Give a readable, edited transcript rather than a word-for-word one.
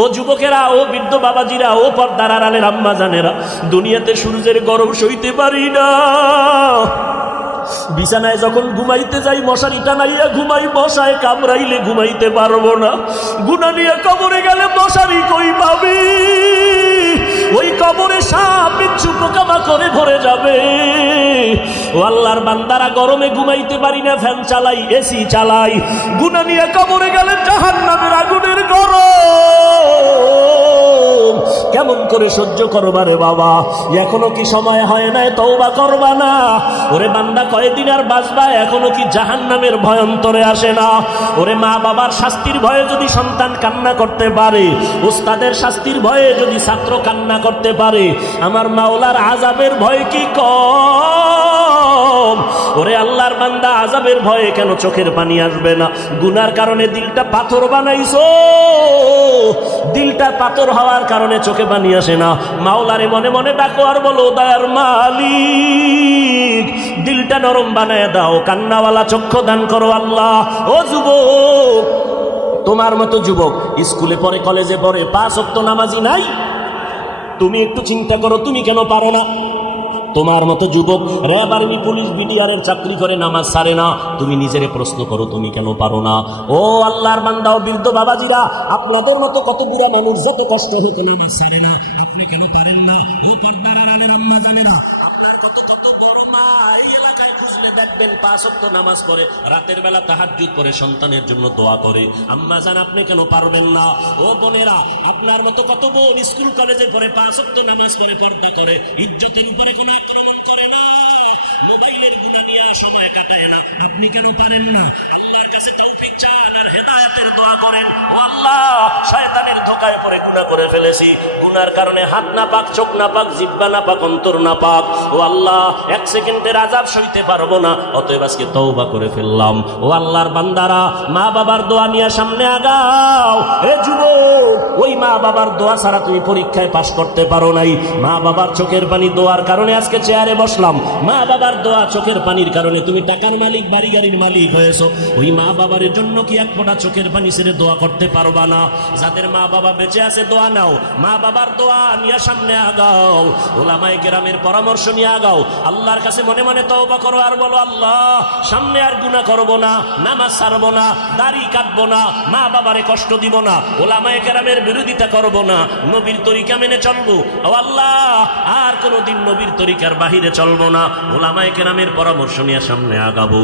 ও যুবকেরা, ও বৃদ্ধ বাবাজিরা, ও পর্দার আড়ালের আম্মা জানেরা, দুনিয়াতে সূর্যের গরম সইতে পারি না। বিছানায় যখন ঘুমাইতে যাই মশারি টানাইয়া ঘুমাই, মশায় কামড়াইলে ঘুমাইতে পারবো না। গুনাহ নিয়ে কবরে গেলে মশারি কই পাবি? ওই কবরে সাপ বিচ্ছু পোকামাকড়ে ভরে যাবে। ও আল্লাহর বান্দারা, গরমে ঘুমাইতে পারি না, ফ্যান চালাই, এসি চালাই। গুনাহ নিয়ে কবরে গেলে জাহান্নামের আগুনের গরম কেমন করে সহ্য করবা রে বাবা? এখনো কি সময় হয় নাই তওবা করবা না? ওরে বান্দা, কয়দিন আর বাঁচবা? এখনো কি জাহান্নামের ভয় অন্তরে আসে না? ওরে মা বাবার শাস্তির ভয়ে যদি সন্তান কান্না করতে পারে, উস্তাদের শাস্তির ভয়ে যদি ছাত্র কান্না করতে পারে, আমার মাওলার আযাবের ভয় কি কম? ওরে আল্লাহর বান্দা, আযাবের ভয়ে কেন চোখের পানি আসবে না? গুনার কারণে দিলটা পাথর বানাইছো, দিলটা পাথর হওয়ার কারণে চোখে পানি আসে না। মাওলারে মনে মনে ডাকো আর বলো, দয়ার মালিক, দিলটা নরম বানায় দাও, কান্নাওয়ালা চক্ষু দান করো আল্লাহ। ও যুবক, তোমার মতো যুবক স্কুলে পড়ে, কলেজে পড়ে, 5 ওয়াক্ত নামাজি নাই? তুমি একটু চিন্তা করো, তুমি কেন পারো না? তোমার মতো যুবক র্যাব, আর্মি, পুলিশ, বিডিআর এর চাকরি করে, নামাজ ছাড়ে না। তুমি নিজেরে প্রশ্ন করো, তুমি কেন পারো না? ও আল্লাহর বান্দা ও বৃদ্ধ বাবাজিরা, আপনাদের মতো কত বুড়া মানুষ যত কষ্ট হতো নামাজ ছাড়ে না, আপনি কেন পারেন না? ও পর্দার আড়ালের আম্মা জানেরা, আপনার কত কত বড় মা এই এলাকায় খুঁজলে দেখবেন 5 ওয়াক্ত নামাজ পড়ে, রাতের বেলা তাহাজ্জুদ পড়ে, সন্তানের জন্য দোয়া করে। আম্মা জান, আপনি কেন পারবেন না? ও বোনেরা, আপনার মতো কত বোন স্কুল কলেজে পড়ে, 5 ওয়াক্ত নামাজ পড়ে, পর্দা করে, ইজ্জতের উপরে কোনো আক্রমণ করে না, মোবাইলের গুনাহ নিয়ে সময় কাটায় না। আপনি কেন পারেন না? আল্লাহর কাছে তৌফিক চান আর হেদায়েতের দোয়া করেন। ও আল্লাহ, শয়তানের ধোঁকায় পড়ে গুনাহ করে ফেলেছি, গুনার কারণে হাত না পাক, চোখ না পাক, জিহ্বা না পাক, অন্তর না পাক। ও আল্লাহ, 1 সেকেন্ডের আযাব সইতে পারবো না, অতএব আজকে তওবা করে ফেললাম। ও আল্লাহর বান্দারা, মা বাবার দোয়া নিয়ে সামনে আগাও। হে যুবক, ওই মা বাবার দোয়া ছাড়া তুমি পরীক্ষায় পাশ করতে পারো নাই। মা বাবার চোখের পানি দোয়ার কারণে আজকে চেয়ারে বসলাম। মা বাবার দোয়া, চোখের পানির কারণে তুমি টাকার মালিক, বাড়ি গাড়ির মালিক হয়েছো। ওই মা বাবার জন্য কি এক ফোঁটা চোখের পানি ছেড়ে দোয়া করতে পারবা না? যাদের মা বাবা বেঁচে আছে দোয়া নাও, মা বাবার দোয়া নিয়ে সামনে আগাও, ওলামায়ে কেরামের পরামর্শ নিয়ে আগাও। আল্লাহর কাছে মনে মনে তওবা করো আর বলো, আল্লাহ, সামনে আর গুনাহ করবো না, নামাজ ছাড়বো না, দাড়ি কাটবো না, মা বাবারে কষ্ট দিব না, ওলামায়ে কেরামের বিরোধিতা করবো না, নবীর তরিকা মেনে চলবো। ও আল্লাহ, আর কোনোদিন নবীর তরিকার বাহিরে চলবো না, ওলামায়ে কেরামের পরামর্শ নিয়ে সামনে আগাবো।